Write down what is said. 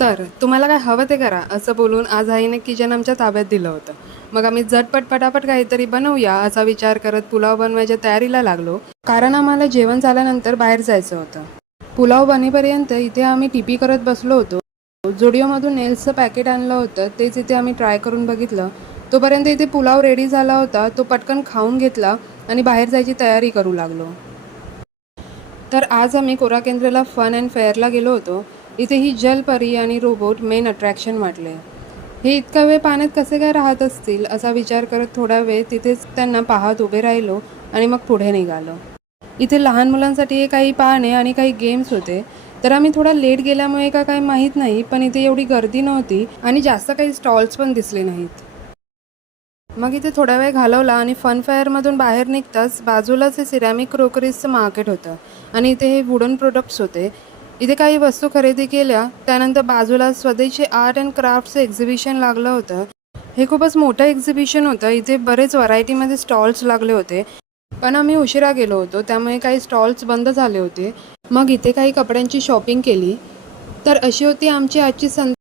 तर तुम्हाला काय हवं ते करा असं बोलून आज आईने किचन आमच्या ताब्यात दिलं होतं. मग आम्ही झटपट पटापट काहीतरी बनवूया असा विचार करत पुलाव बनवायच्या तयारीला लागलो, कारण आम्हाला जेवण झाल्यानंतर बाहेर जायचं होतं. पुलाव बनेपर्यंत इथे आम्ही टीपी करत बसलो होतो. झुडिओमधून नेल्सचं पॅकेट आणलं होतं, तेच इथे आम्ही ट्राय करून बघितलं. तोपर्यंत इथे पुलाव रेडी झाला होता. तो पटकन खाऊन घेतला आणि बाहेर जायची तयारी करू लागलो. तर आज आम्ही कोरा केंद्राला फन अँड फेअरला गेलो होतो. इथे ही जलपरी आणि रोबोट मेन अट्रॅक्शन वाटले. हे इतका वेळ पाण्यात कसे काय राहत असतील असा विचार करत थोडा वेळ तिथेच त्यांना पाहत उभे राहिलो आणि मग पुढे निघालो. इथे लहान मुलांसाठी काही पाहणे आणि काही गेम्स होते. तर आम्ही थोडा लेट गेल्यामुळे का काही माहीत नाही, पण इथे एवढी गर्दी नव्हती आणि जास्त काही स्टॉल्स पण दिसले नाहीत. मग इथे थोडा वेळ घालवला आणि फन फेअरमधून बाहेर निघताच बाजूलाच हे सिरॅमिक क्रोकरीजचं मार्केट होतं आणि इथे हे वुडन प्रोडक्ट्स होते. इथे काही वस्तू खरेदी केल्या. त्यानंतर बाजूला स्वदेशी आर्ट अँड क्राफ्टचं एक्झिबिशन लागलं होतं. हे खूपच मोठं एक्झिबिशन होतं. इथे बरेच व्हरायटीमध्ये स्टॉल्स लागले होते, पण आम्ही उशिरा गेलो होतो त्यामुळे काही स्टॉल्स बंद झाले होते. मग इथे काही कपड्यांची शॉपिंग केली. तर अशी होती आमची आजची